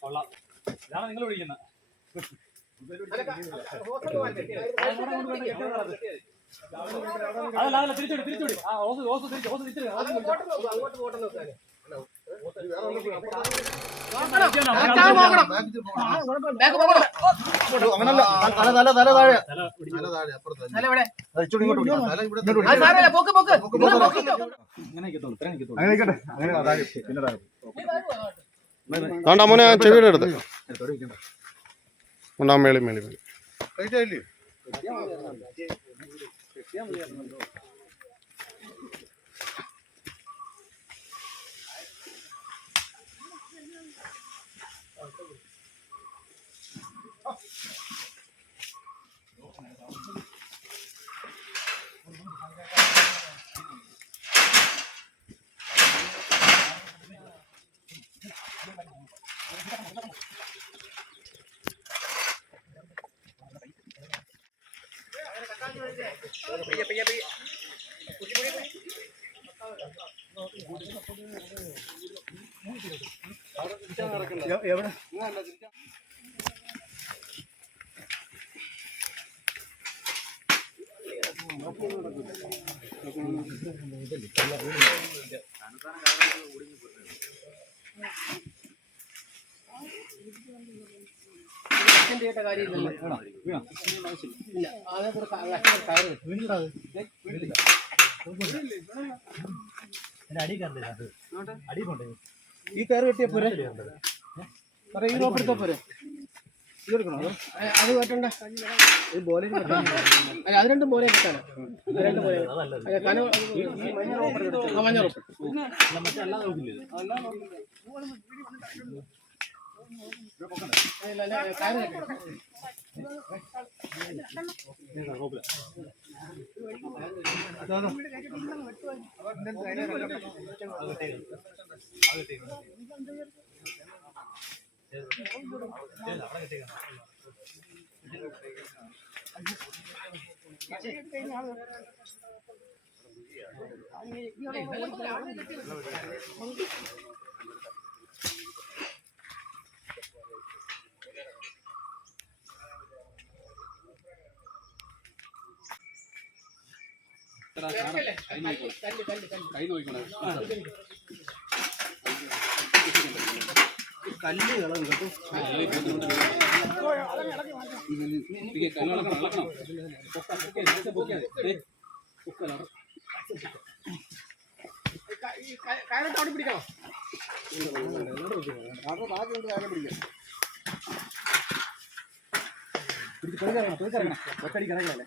കൊള്ളാം ഇതാണ് നിങ്ങൾ വിളിക്കുന്നത് അതല്ല അതല്ല തിരിച്ചു തിരിച്ചുവിടി ആ ഓസ് ഓസ് തിരിച്ചു ഓസ് തിരിച്ചു അങ്ങനല്ല തല ഇങ്ങോട്ട് പിടിക്കണം. തല ഇവിടെ ഇങ്ങോട്ട് പിടിക്കണം. പൊക്ക്, പൊക്ക്. അങ്ങനെ നിൽക്കത്തുള്ളൂ ഇത്രയും നിൽക്കത്തുള്ളൂ അങ്ങനെ നിൽക്കട്ടെ അങ്ങനെ മേളി മേളി കഴിച്ചില്ലേ എവിടെ ഈ കയറ് കെട്ടിയ പോരെ സാറേ ഈ റോപ്പ് എടുത്താ പോരെ ഇത്? എടുക്കണോ അതോ കേട്ടണ്ട ഇത് ബോലെ അല്ല അത് രണ്ടും ബോലെ കിട്ടാനാ രണ്ടും പോലെ മഞ്ഞ റോപ്പ് മഞ്ഞ റോപ്പ് അല്ല, അല്ല, കയറ് കെട്ടി. കൈ നോക്കിക്കോണേ കല്ല് കളവ് കേട്ടോ ഈ ക- കയറിട്ട് അവിടെ പിടിക്കണോ ആരുടെ ബാഗ് കൊണ്ട് കാര്യം പിടിക്കാം പിടിച്ച് പോയി കറങ്ങണം പോയി കറങ്ങണം ഒറ്റടി കറങ്ങണല്ലേ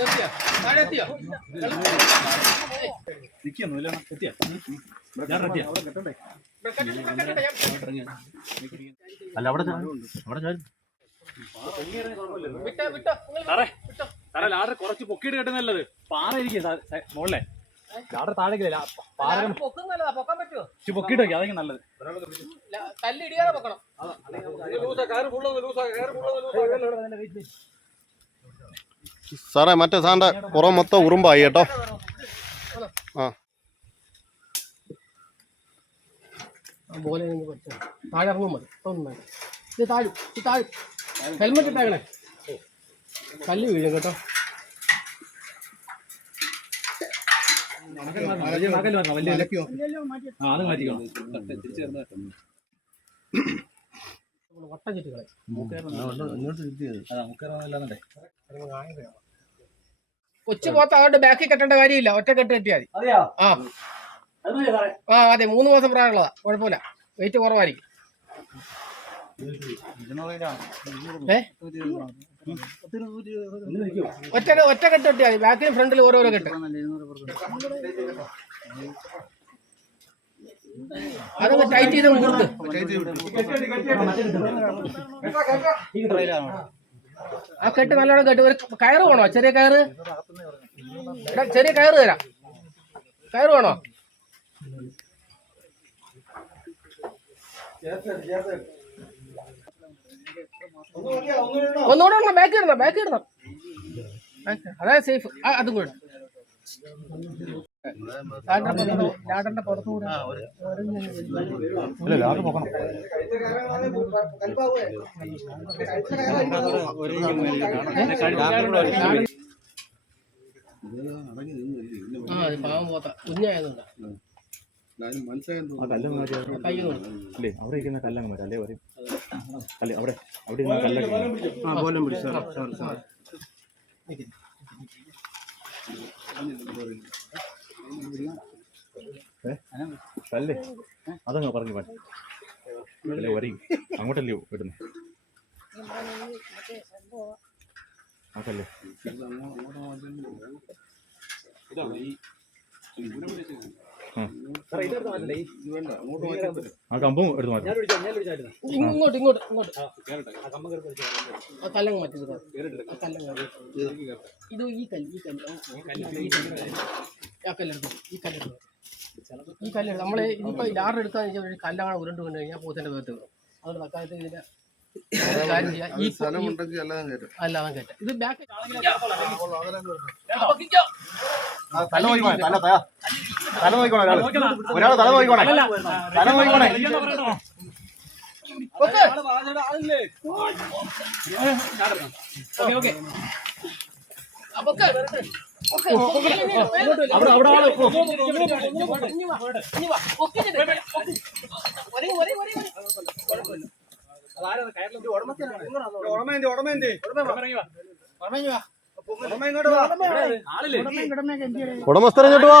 തെറ്റുണ്ട്. എത്തിയോ? താഴെ ഞാൻ റെഡിയാ. അല്ല അവിടെ അവിടെ സാറേ ലാഡർ കുറച്ച് പൊക്കിയിട്ട് കിട്ടുന്നല്ലത് പാറ ഇരിക്കും മുകളിലെ ലാഡർ താഴേക്കില്ല? പാറ പൊക്കിട്ട് പൊക്കിയിട്ട് വെക്കാം അതെങ്കിൽ നല്ലത്. ല- കല്ല് ഇടിയാതെ പൊക്കണം. സാറേ മറ്റേ സാറിന്റെ പുറം മൊത്തം ഉറുമ്പായി കേട്ടോ. ആ. താഴെ ഇറങ്ങും മതി. ഇത് താഴും ഇത് താഴും. ഹെൽമെറ്റ് ഇട്ടേക്കണേ കല്ല് വീഴും കേട്ടോ. അത് മാറ്റിക്കണം ചുറ്റുകളെ അതാ മുക്കറില്ലാന്നുണ്ടേ കൊച്ചു പോത്ത് അതുകൊണ്ട് ബാക്കിൽ കെട്ടേണ്ട കാര്യമില്ല. ഒറ്റ കെട്ട് കെട്ടിയാൽ മതി. അതെയാ? ആ. അത് സാറേ. ആ അതെ. മൂന്ന് മാസം പ്രായമുള്ളതാ. കുഴപ്പമില്ല. വെയിറ്റ് കുറവായിരിക്കും. ഒറ്റ ഒറ്റ കെട്ട് കെട്ടിയാൽ മതി. ബാക്കിലും ഫ്രണ്ടിലും ഓരോരോ കെട്ട്. അതങ്ങ് ടൈറ്റ് ചെയ്ത് കൊടുത്ത് ആ കെട്ട് നല്ലോണം കെട്ട്. ഒരു കയറ് വേണോ? ചെറിയ കയറ്? ചെറിയ കയറ് തരാം. കയറ് വേണോ? ഒന്നുകൂടെ ഇടണം. ബാക്ക് ഇടണം ബാക്ക് ഇടണം. അതായത് അതാ സേഫ് അതും കൂടെ അല്ലേ അവിടെ ഇരിക്കുന്ന കല്ലങ്ങ് മാറ്റാം അല്ലേ പറയും? അല്ലേ അവിടെ അവിടെ ഇരുന്ന കല്ലൊക്കെ ആ ബോലം പിടിച്ചു. സോറി സോറി കല്ലേ അതങ്ങ് പറഞ്ഞു മാറ്റി അല്ലേ വരെയും അങ്ങോട്ടല്ലേ വിടുന്നു? ആ. കല്ലേ ആ. കമ്പും മാറ്റി ഇങ്ങോട്ട് ഇങ്ങോട്ട് ഇങ്ങോട്ട്. മാറ്റി ഇതാ. ഈ കല്ല് ഈ കല്ല്. ആ കല്ലെടുത്തു ഈ കല്ലെടുത്തു ഈ കല്ല് നമ്മൾ ഇനിയിപ്പോൾ ലാറ് എടുക്കാന്ന് വെച്ചാൽ ഒരു കല്ലങ്ങനെ ഉരുണ്ട് കൊണ്ട് കഴിഞ്ഞാൽ പോത്തിന്റെ വേർത്ത് വീഴും. അതുകൊണ്ട് തക്കാലത്ത് ഇതിന്റെ അല്ലാതെ കയറ്റാം. ഇത് ബാക്ക് തല നോക്കിക്കോണേ തല തല തല നോക്കിക്കോണേ ഒരാൾ ഒരാൾ തല നോക്കിക്കോണേ തല നോക്കിക്കോണേ അവിടെ അവിടെ ഉടമസ്ഥരെ ഇങ്ങോട്ട് വാ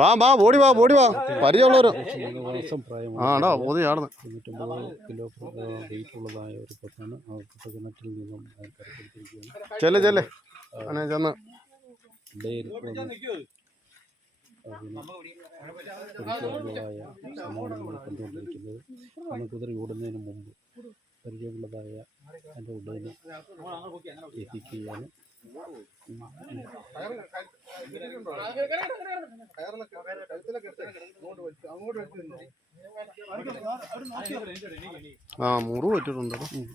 വാ വാ ഓടി വാ ഓടി വാ പരിചയമുള്ളവര് ആടാ ഓതി ആടുന്നു കിലോ വെയിറ്റ് ഉള്ളതായ ഒരു പത്താണ് ആ കുട്ടക്കിണറ്റിൽ നിന്നും ചെല്ല് ചെല്ല്. അങ്ങനെ ചെന്ന്. പിടിക്കാനുള്ളതായ സമ്മാനങ്ങൾ കണ്ടുകൊണ്ടിരിക്കുന്നത്. അന്ന് കുതിര ഓടുന്നതിന് മുമ്പ് പരിചയമുള്ളതായ എന്റെ ഉടനെ എത്തിക്കുകയാണ്. ആ മുറിവ് പറ്റിയിട്ടുണ്ടോ? ഉം.